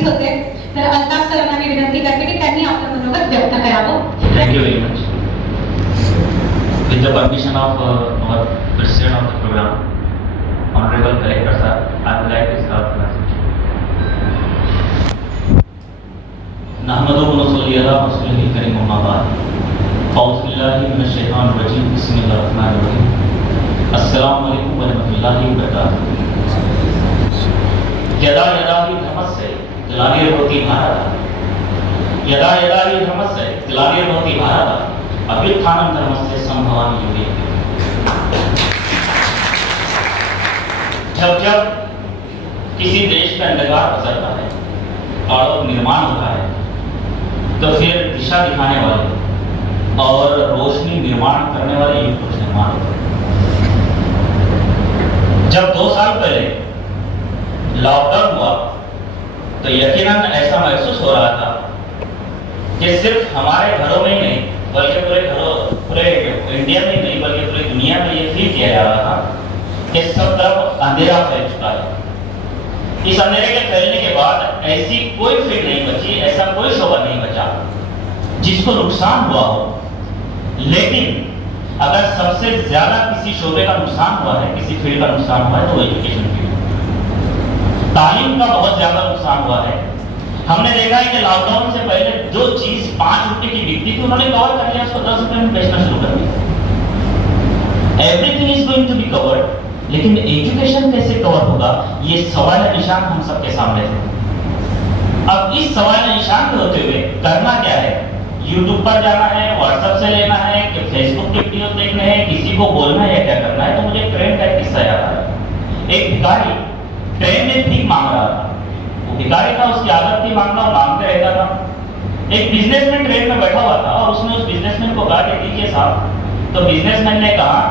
उपस्थित होते तर अल्ताफ सरांना मी विनंती करते की त्यांनी आपलं मनोगत व्यक्त करावं. Thank you very much. With the permission of our president of the program, Honorable Collector Sir, I would like to start the message. नहमदुहु व नसल्ली अला रसूलिल करीम अम्मा बाद. औज़ु बिल्लाहि मिनश शैतानिर रजीम. बिस्मिल्लाहिर रहमानिर रहीम. अस्सलामु अलैकुम व रहमतुल्लाहि व बरकातुहू. यदा यदा ही धर्मस्य ग्लानिर्भवति भारत. यदा यदा ही धर्मस्य ग्लानिर्भवति भारत. अभ्युत्थानं धर्मस्य संभवामि युगे. जब जब किसी देश का अंधकार गुजरता है और निर्माण होता है तो फिर दिशा दिखाने वाले और रोशनी निर्माण करने वाले युग पुरुष निर्माण होते हैं. जब 2 साल पहले लॉकडाउन हुआ तो यकीनन ऐसा महसूस हो रहा था कि सिर्फ हमारे घरों में ही नहीं बल्कि पूरे इंडिया में ही नहीं बल्कि पूरी दुनिया में ये फील किया जा रहा था कि सब तरफ अंधेरा फैल चुका है. इस अंधेरे के फैलने के बाद ऐसी कोई फील्ड नहीं बची, ऐसा कोई शोबा नहीं बचा जिसको नुकसान हुआ हो. लेकिन अगर सबसे ज्यादा किसी शोबे का नुकसान हुआ है, किसी फील्ड का नुकसान हुआ है तो एजुकेशन फील्ड, तालीम का बहुत ज्यादा नुकसान हुआ है. हमने देखा है कि लॉकडाउन से पहले जो चीज 5 रुपए की बिकती थी उन्होंने कवर कर लिया, उसको 10 रुपए में बेचना शुरू कर दिया. Everything is going to be covered, लेकिन एजुकेशन कैसे कवर होगा ये सवाल निशान हम सबके सामने है. अब इस सवाल निशान पे होते हुए करना क्या है? यूट्यूब पर जाना है, व्हाट्सएप से लेना है कि फेसबुक के वीडियो देखने हैं, किसी को बोलना है या क्या करना है? तो मुझे ट्रेन का एक किस्सा याद आया. एक भिखारी ट्रेन में भीख मांग रहा था. वो भिखारी था, उसकी आदत थी मांगना, मांगते रहता था. एक बिजनेसमैन ट्रेन में बैठा हुआ था और उसने उस बिजनेसमैन को कहा कि दीजिए साहब. तो बिजनेसमैन ने कहा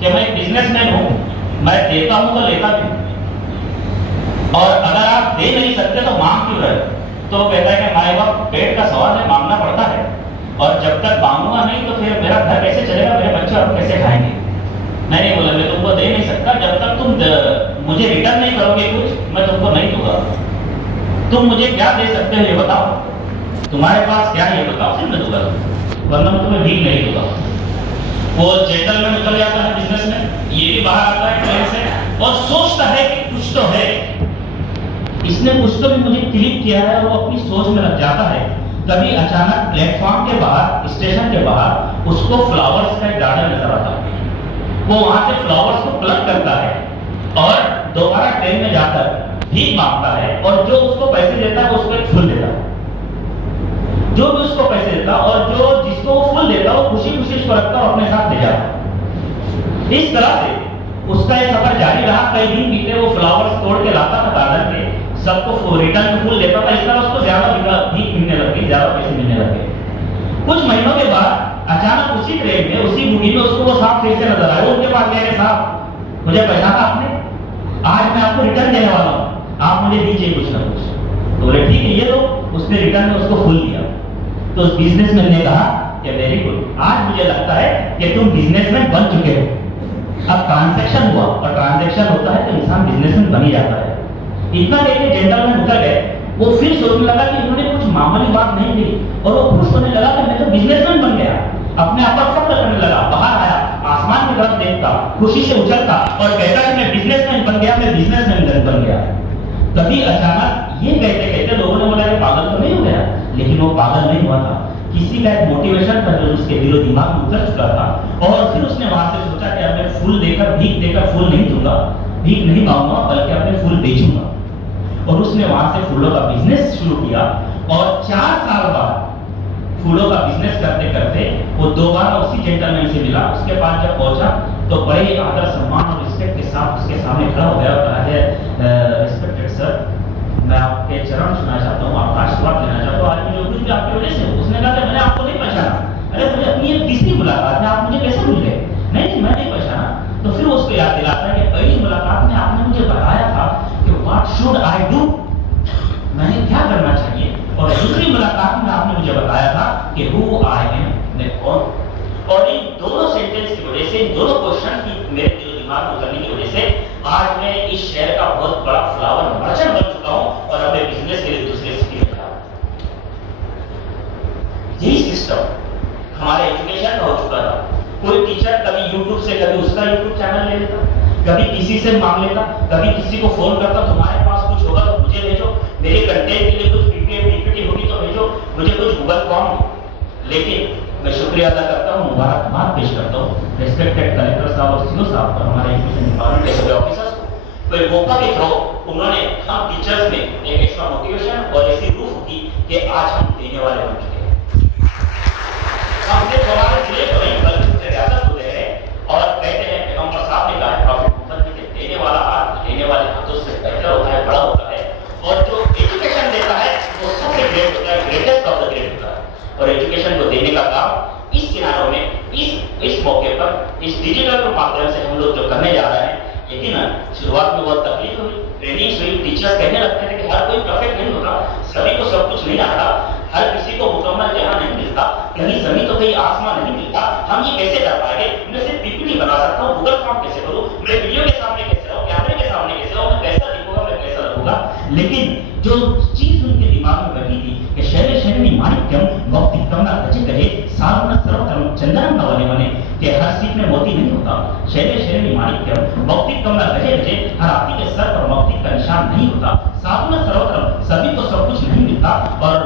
कि मैं एक बिजनेसमैन हूँ, मैं देता हूं तो लेता भी, और अगर आप दे नहीं सकते तो मांग क्यों रहे? तो वो कहता है कि माए बाप पेट का सवाल है, मांगना पड़ता है, और जब तक मांगूंगा नहीं तो फिर मेरा घर कैसे चलेगा, मेरे बच्चे और कैसे खाएंगे? मैंने बोला मैं तुमको दे नहीं सकता, जब तक तुम मुझे रिटर्न नहीं करोगे कुछ मैं तुमको नहीं दूंगा. तुम मुझे क्या दे सकते हो ये बताओ, तुम्हारे पास क्या है ये बताओ, फिर मैं दूंगा, वरना मैं तुम्हें भीख नहीं दूंगा. वो जेंटलमैन उतर जाता है, बिजनेसमैन, ये भी बाहर आता है ट्रेन से और सोचता है कि कुछ तो है, इसने कुछ तो भी मुझे क्लिक किया है, और वो अपनी सोच में लग जाता है. तभी अचानक प्लेटफॉर्म के बाहर, स्टेशन के बाहर उसको फ्लावर्स का एक गार्डन नजर आता है. वो वहां से फ्लावर्स को प्लक करता है और दोबारा ट्रेन में जाकर भीख मांगता है, और जो उसको पैसे देता है उसको एक फूल देता है. जो भी उसको पैसे देता और जो जिसको वो फूल देता वो खुशी खुशी उसको रखता और अपने साथ ले जाता. इस तरह से उसका ये सफर जारी रहा. कई दिन बीते, वो फ्लावर्स तोड़ के लाता था गार्डन के, सबको रिटर्न में फूल देता था. इस तरह उसको ज्यादा भीख मिलने लगी, ज्यादा पैसे मिलने लगे. कुछ महीनों के बाद अचानक उसी ट्रेन में, उसी बुगी में उसको वो साहब फिर से नजर आए. वो उनके पास गए, साहब मुझे पहचाना आपने, आज मैं आपको रिटर्न देने वाला हूँ, आप मुझे दीजिए कुछ ना कुछ. तो बोले ठीक है ये लो. उसने रिटर्न में उसको फूल दिया. तो उस बिजनेसमैन ने कहा कि वेरी गुड, आज मुझे लगता है कि तुम बिजनेसमैन बन चुके हो. अब ट्रांजैक्शन हुआ, और ट्रांजैक्शन होता है तो इंसान बिजनेसमैन बन ही जाता है. इतना देख के जेंटलमैन उतर गए. वो फिर सोचने लगा कि इन्होंने कुछ मामूली बात नहीं की, और वो खुश होने लगा कि मैं तो बिजनेसमैन बन गया. अपने आप पर फख्र करने लगा. बाहर आया, आसमान की तरफ देखता, खुशी से उछलता और कहता कि मैं बिजनेसमैन बन गया, मैं बिजनेसमैन बन गया. तभी अचानक ये कहते कहते लोगों ने बोला कि पागल तो नहीं हो गया, लेकिन वो पागल नहीं हुआ था. किसी का एक मोटिवेशन था जो उसके दिलो दिमाग में उतर चुका था, और फिर उसने वहां से सोचा कि अब मैं फूल देकर, भीख देकर फूल नहीं दूंगा, भीख नहीं मांगूंगा, बल्कि अब मैं फूल बेचूंगा. और उसने वहां से फूलों का बिजनेस शुरू किया. और 4 साल बाद फूलों का बिजनेस करते करते वो दोबारा उसी जेंटलमैन से मिला. उसके पास जब पहुंचा तो बड़े आदर सम्मान और रिस्पेक्ट के साथ उसके सामने खड़ा हो गया और कहा है, रिस्पेक्टेड सर, मैं आपके चरण सुनना चाहता हूँ, आपका आशीर्वाद लेना चाहता हूँ. आज मुझे कुछ भी आपकी वजह से. उसने कहा कि मैंने आपको नहीं पहचाना. अरे मुझे अपनी एक तीसरी मुलाकात है, आप मुझे कैसे भूल गए? नहीं मैं नहीं पहचाना. तो फिर उसको याद दिलाता है कि पहली मुलाकात में आपने मुझे बताया था कि व्हाट शुड आई डू, मैंने क्या करना चाहिए, और दूसरी मुलाकात में आपने मुझे बताया था कि हु आई एम, मैं कौन. और इन दोनों सेंटेंस की वजह से, इन दोनों क्वेश्चन की मेरे दिल दिमाग में उतरने की वजह से आज मैं इस शहर का बहुत बड़ा फ्लावर मर्चेंट बन चुका हूँ और अपने बिजनेस के लिए दूसरे सिस्टम हमारे एजुकेशन का हो चुका था। कोई टीचर कभी यूट्यूब से कभी उसका यूट्यूब चैनल ले लेता, कभी किसी से मांग लेता, कभी किसी को फोन करता, तुम्हारे पास कुछ होगा तो मुझे भेजो, मेरे कंटेंट के लिए कुछ पीपीटी होगी तो भेजो, मुझे कुछ गूगल फॉर्म। लेकिन मैं शुक्रिया अदा करता हूँ, मुबारकबाद पेश करता हूँ रिस्पेक्टेड कलेक्टर साहब और सीओ साहब और हमारे एजुकेशन डिपार्टमेंट के सभी ऑफिसर्स को। तो मोका के थ्रू उन्होंने हम टीचर्स में एक एक्स्ट्रा मोटिवेशन और ऐसी रूफ की कि आज हम देने वाले बन चुके हैं। हम सिर्फ हमारे जिले को नहीं बल्कि रियासत को दे रहे हैं और कहते हैं पैगंबर साहब ने कहा प्रॉफिट मुहम्मद के देने वाला हाथ लेने वाले हाथों से बेहतर होता है, बड़ा होता है, और जो एजुकेशन देता है वो सबसे ग्रेट होता है, ग्रेटेस्ट ऑफ द ग्रेट होता है। और एजुकेशन को देने का काम इस सिनारों में इस मौके पर इस डिजिटल माध्यम से हम लोग जो करने जा रहे हैं। यकीनन शुरुआत में बहुत तकलीफ हुई, ट्रेनिंग हुई, टीचर्स कहने लगते थे कि हर कोई परफेक्ट नहीं होता, सभी को सब कुछ नहीं आता, हर किसी को मुकम्मल जहां नहीं मिलता, कहीं जमीन तो कहीं आसमान नहीं मिलता, हम ये कैसे कर पाएंगे? मैं सिर्फ पीपीटी बना सकता हूँ, गूगल फॉर्म कैसे करूँ, मैं वीडियो के सामने कैसे रहूँ, कैमरे के सामने कैसे रहूँ, मैं कैसा दिखूंगा, मैं कैसा लगूंगा। लेकिन जो चीज उनके दिमाग में बैठी थी कि शहरे शहरे माणिक्यम भक्तिकम गजे गजे साधन सर्वकर्म चंदनम न बने बने, कि हर सीट में मोती नहीं होता, शहरे शहरे माणिक्यम भक्तिकम गजे गजे, हर हाथी के सर पर मोती का निशान नहीं होता, साधन सर्वकर्म सभी को सब कुछ नहीं मिलता, और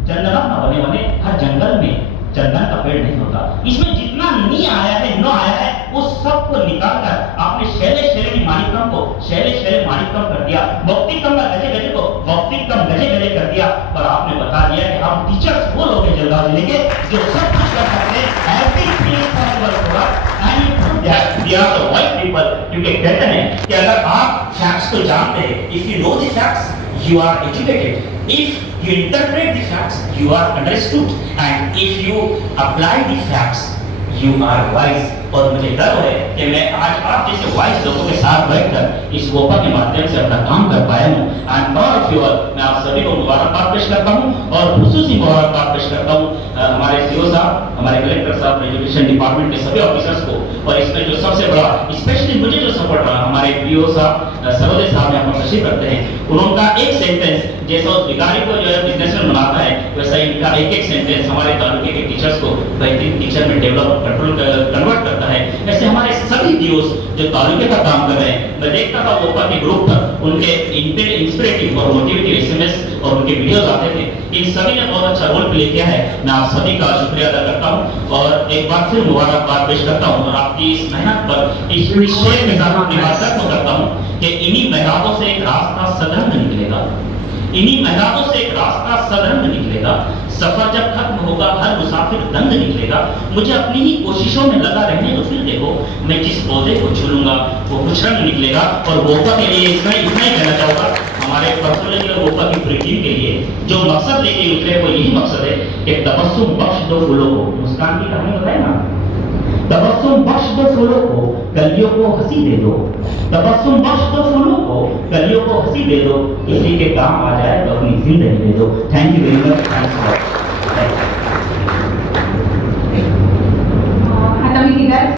चंदनम न बने बने, हर जंगल में चंदन का पेड़ नहीं होता। इसमें जितना नहीं आया है, न आया है, उस सबको निकालकर आपने शैले शैले की माणिक्यम को शैले शैले माणिक्यम कर दिया, भक्तिकम का गजे गजे को भक्तिकम गजे गजे कर दिया, और आपने बता दिया कि हम टीचर्स वो लोग हैं जलगांव जिले के जो सब कुछ कर सकते हैं, एवरीथिंग इज पॉसिबल होगा। And you prove that we are the white people, क्योंकि कहते हैं कि अगर आप फैक्ट्स को जानते हैं, if you know the facts you are educated, if you interpret the facts you are understood, and if you apply the facts you are wise। और मुझे गर्व है कि मैं आज आप जैसे वाइस लोगों के साथ बैठकर इस वोपा के माध्यम से अपना काम कर पाया हूँ। एंड ऑफ यू ऑल, मैं आप सभी को मुबारकबाद पेश करता हूँ और खुसूसी मुबारकबाद पेश करता हूँ हमारे सीओ साहब, हमारे कलेक्टर साहब, एजुकेशन डिपार्टमेंट के सभी ऑफिसर्स को। और इसमें जो सबसे बड़ा स्पेशली मुझे जो सपोर्ट रहा, हमारे पीओ साहब सरोदे साहब यहाँ पर तशरीफ रखते हैं, उनका एक सेंटेंस जैसा उस भिखारी को जो है बिजनेसमैन बनाता है, वैसा इनका एक एक सेंटेंस हमारे तालुके के टीचर्स को बेहतरीन टीचर में डेवलप कन्वर्ट करता है। ऐसे हमारे सभी पीओस जो तालुके का काम कर रहे हैं, मैं देखता था वो के ग्रुप पर उनके इंस्पिरेटिव और मोटिवेटिव एसएमएस और उनके वीडियोस आते थे, इन सभी ने बहुत अच्छा रोल प्ले किया है। मैं आप सभी का शुक्रिया अदा करता हूँ और एक बार फिर मुबारकबाद पेश करता हूँ और आपकी इस मेहनत पर इस विषय के साथ अपनी बात करता हूँ कि इन्हीं मेहनतों से एक रास्ता सदरंग निकलेगा, इन्हीं मेहनतों से एक रास्ता सदरंग निकलेगा। सफर जब खत्म होगा हर मुसाफिर दंग निकलेगा। मुझे अपनी ही कोशिशों में लगा रहने तो फिर देखो, मैं जिस पौधे को छूलूंगा वो कुछ रंग निकलेगा। और वोपा के लिए इतना ही कहना चाहूंगा, हमारे पर्सनली और वोपा की पूरी टीम के लिए जो मकसद लेके उतरे वो यही मकसद है कि तबस्सुम बख्श दो फूलों को। मुस्कान की कहानी बताए ना, तबस्सुम बख्श दो फूलों को, कलियों को हंसी दे दो, तबस्सुम बख्श दो फूलों को, कलियों को हंसी दे दो, किसी के काम आ जाए तो अपनी जिंदगी दे दो। Thank you very much.